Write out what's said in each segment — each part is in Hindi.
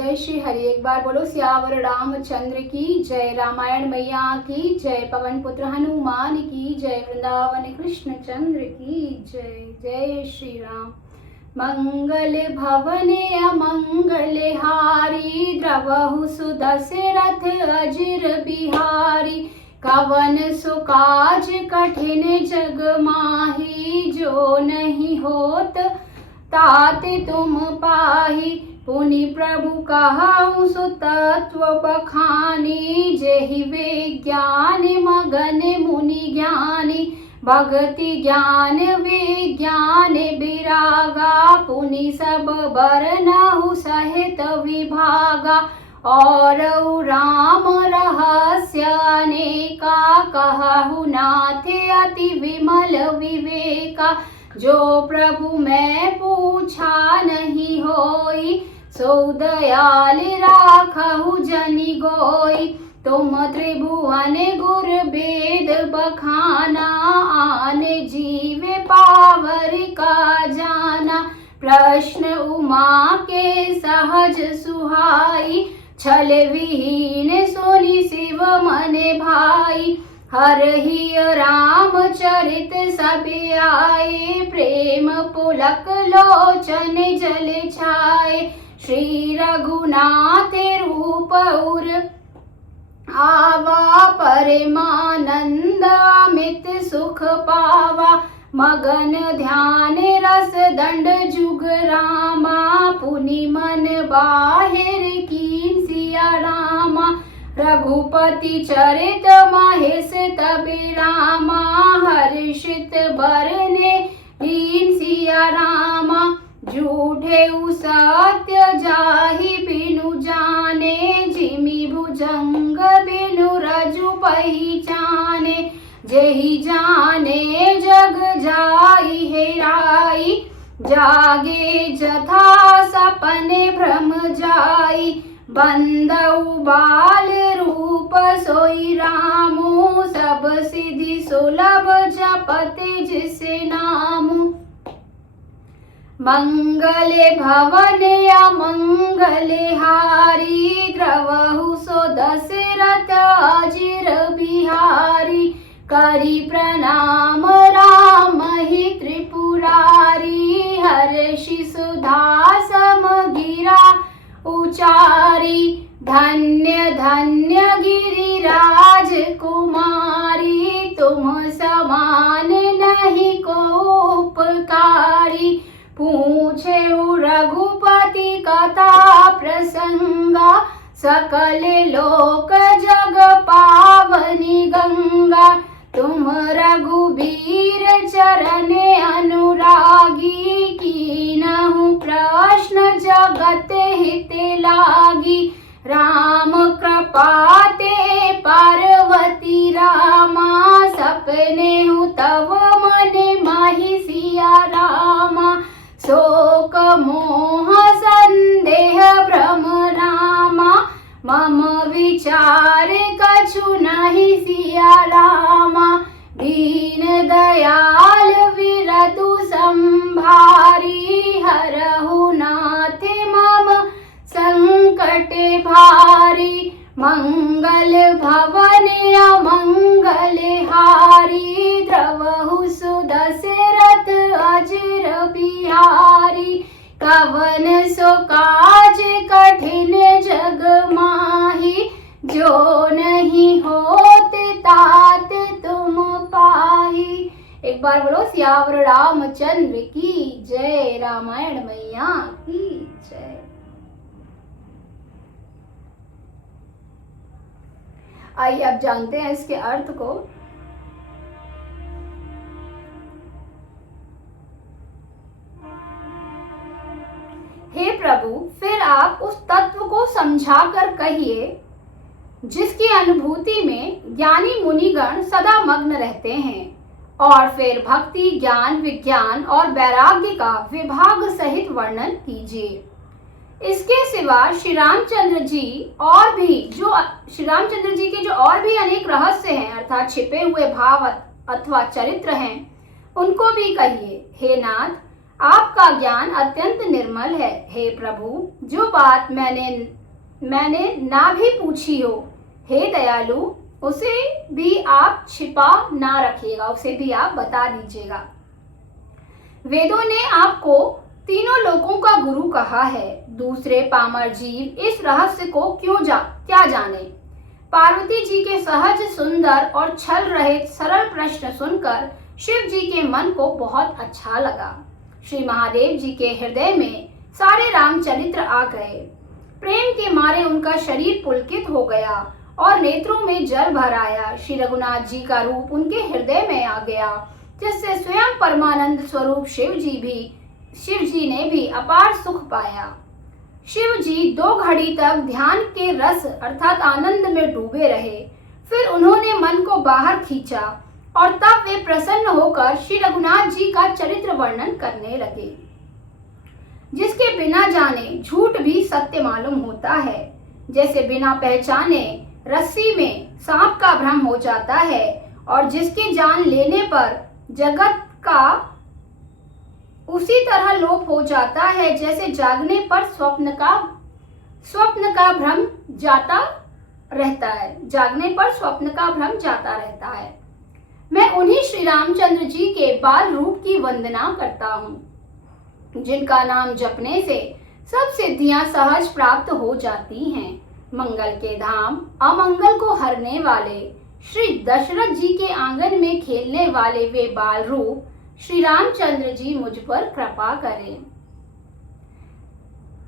जय श्री हरि। एक बार बोलो सियावर रामचंद्र की जय, रामायण मैया की जय, पवन पुत्र हनुमान की जय, वृंदावन कृष्ण चंद्र की जय। जय श्री राम। मंगल भवने अमंगल हारी, द्रवहु सुदशरथ अजिर बिहारी। कवन सुकाज कठिन जग माही, जो नहीं होत ताते तुम पाही। पुनि प्रभु कहु सो तत्व बखानी, जेहि विज्ञान मगन मुनि ज्ञानी। भगति ज्ञान विज्ञान विरागा, पुनि सब बरनहु सहित विभागा। और राम रहस्य अनेका, कहु नाथ अति विमल विवेका। जो प्रभु मैं पूछा नहीं होई, सो दयाल राखहु जनि गोई। तुम त्रिभुवन गुर वेद बखाना, आन जीवे पावर का जाना। प्रश्न उमा के सहज सुहाई, छल विहीन सोनि शिव मन भाई। हरहि रामचरित सब आए, प्रेम पुलक लोचन जल छाए। श्री रघुनाथ रूप उर आवा, परमानंद अमित सुख पावा। मगन ध्यान रस दंड जुग रामा, पुनि मन बाहिर कीन सिया रामा। रघुपति चरित महेश तबि रामा, हर्षित बरने दीन सिया रामा। झूठे सत्य जाहि बिनु जाने, जिमि भुजंग बिनु रजु पहिचाने। जेहि जाने जग जाई हेराई, जागे जथा सपने भ्रम जाई। बंदउ बाल रूप सोई रामु, सब सिद्धि सुलभ जपते जिसे नामु। मंगल भवन अमंगल हारी, द्रवहु सो दशरथ अजिर बिहारी। करि प्रणाम राम ही त्रिपुरारी, हर्षि सुधा सम गिरा उचारी। धन्य धन्य गिरिराज कुमारी, तुम समान नहीं को उपकारी। पूछे रघुपति कथा प्रसंगा, सकल लोक जग पावनी गंगा। तुम रघुबीर चरण अनुरागी, कीनहु प्रश्न जगत हित लागी। राम कृपाते पार्वती रामा, सपने तव मन माहि सिया रामा। शोक मोह संदेह भ्रम रामा, मम विचार कछु नहीं सिया रामा। दीन दयाल विरतु संभारी, हरहु नाथ मम संकट भारी। मंगल भवन अमंगल हारी, द्रवहु सुदशरथ अजिर बिहारी। कवन सो काज कठिन जग माही, जो नहीं होते तात तुम पाही। एक बार बोलो सियावर रामचंद्र की जय, रामायण मैया की जय। आइए अब जानते हैं इसके अर्थ को। हे प्रभु, फिर आप उस तत्व को समझा कर कहिए जिसकी अनुभूति में ज्ञानी मुनिगण सदा मग्न रहते हैं, और फिर भक्ति ज्ञान विज्ञान और वैराग्य का विभाग सहित वर्णन कीजिए। इसके सिवा श्री रामचंद्र जी के जो और भी अनेक रहस्य हैं, अर्थात छिपे हुए भाव अथवा चरित्र हैं, उनको भी कहिए। हे नाथ, आपका ज्ञान अत्यंत निर्मल है। हे प्रभु, जो बात मैंने ना भी पूछी हो, हे दयालु, उसे भी आप छिपा ना रखिएगा, उसे भी आप बता दीजिएगा। वेदों ने आपको तीनों लोकों का गुरु कहा है। दूसरे पामर जीव इस रहस्य को क्या जाने। पार्वती जी के सहज, सुंदर और छल रहित सरल प्रश्न सुनकर शिव जी के मन को बहुत अच्छा लगा। श्री महादेव जी के हृदय में सारे रामचरित्र आ गए। प्रेम के मारे उनका शरीर पुलकित हो गया और नेत्रों में जल भर आया। श्री रघुनाथ जी का रूप उनके हृदय में आ गया, जिससे स्वयं परमानंद स्वरूप शिव जी ने भी अपार सुख पाया। शिव जी 2 घड़ी तक ध्यान के रस अर्थात आनंद में डूबे रहे। फिर उन्होंने मन को बाहर खींचा और तब वे प्रसन्न होकर श्री रघुनाथ जी का चरित्र वर्णन करने लगे, जिसके बिना जाने झूठ भी सत्य मालूम होता है। जैसे बिना पहचाने रस्सी में सांप का भ्रम हो जाता है और जिसके जान लेने पर जगत का उसी तरह लोप हो जाता है, जैसे जागने पर स्वप्न का भ्रम जाता रहता है, जागने पर स्वप्न का भ्रम जाता रहता है। मैं उन्हीं श्री रामचंद्र जी के बाल रूप की वंदना करता हूँ, जिनका नाम जपने से सब सिद्धियां सहज प्राप्त हो जाती हैं। मंगल के धाम, अमंगल को हरने वाले, श्री दशरथ जी के आंगन में खेलने वाले वे बाल रूप श्री रामचंद्र जी मुझ पर कृपा करें।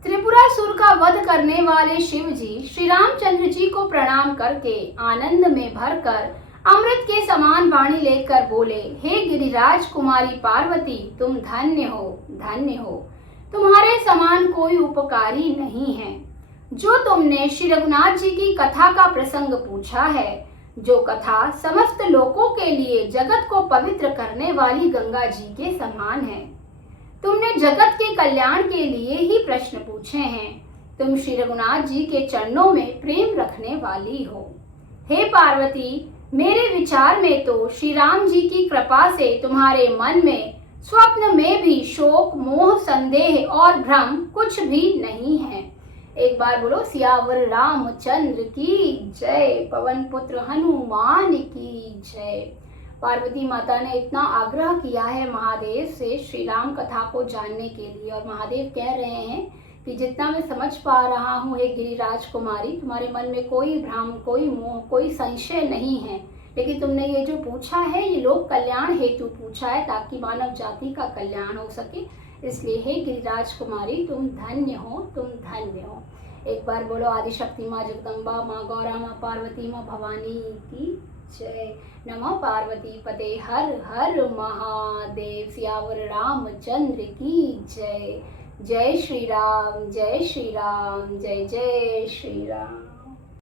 त्रिपुरासुर का वध करने वाले शिव जी श्री रामचंद्र जी को प्रणाम करके आनंद में भरकर अमृत के समान वाणी लेकर बोले, हे गिरिराज कुमारी पार्वती, तुम धन्य हो, धन्य हो। तुम्हारे समान कोई उपकारी नहीं है। जो तुमने श्री रघुनाथ जी की कथा का प्रसंग पूछा है, जो कथा समस्त लोकों के लिए जगत को पवित्र करने वाली गंगा जी के समान है। तुमने जगत के कल्याण के लिए ही प्रश्न पूछे हैं। तुम श्री रघुनाथ जी के चरणों में प्रेम रखने वाली हो। हे पार्वती, मेरे विचार में तो श्री राम जी की कृपा से तुम्हारे मन में स्वप्न में भी शोक, मोह, संदेह और भ्रम कुछ भी नहीं है। एक बार बोलो, सियावर रामचंद्र की जय, पवन पुत्र हनुमान की जय। पार्वती माता ने इतना आग्रह किया है महादेव से श्री राम कथा को जानने के लिए, और महादेव कह रहे हैं कि जितना मैं समझ पा रहा हूँ हे गिरिराज कुमारी, तुम्हारे मन में कोई भ्रम, कोई मोह, कोई संशय नहीं है। लेकिन तुमने ये जो पूछा है, ये लोक कल्याण हेतु पूछा है, ताकि मानव जाति का कल्याण हो सके। इसलिए हे गिरिराज कुमारी, तुम धन्य हो, तुम धन्य हो। एक बार बोलो, आदिशक्ति माँ जगदम्बा, माँ गौरा, माँ पार्वती, माँ भवानी की जय। नमः पार्वती पते हर हर महादेव। सियावर रामचंद्र की जय। जय श्री राम, जय श्री राम, जय जय श्री राम।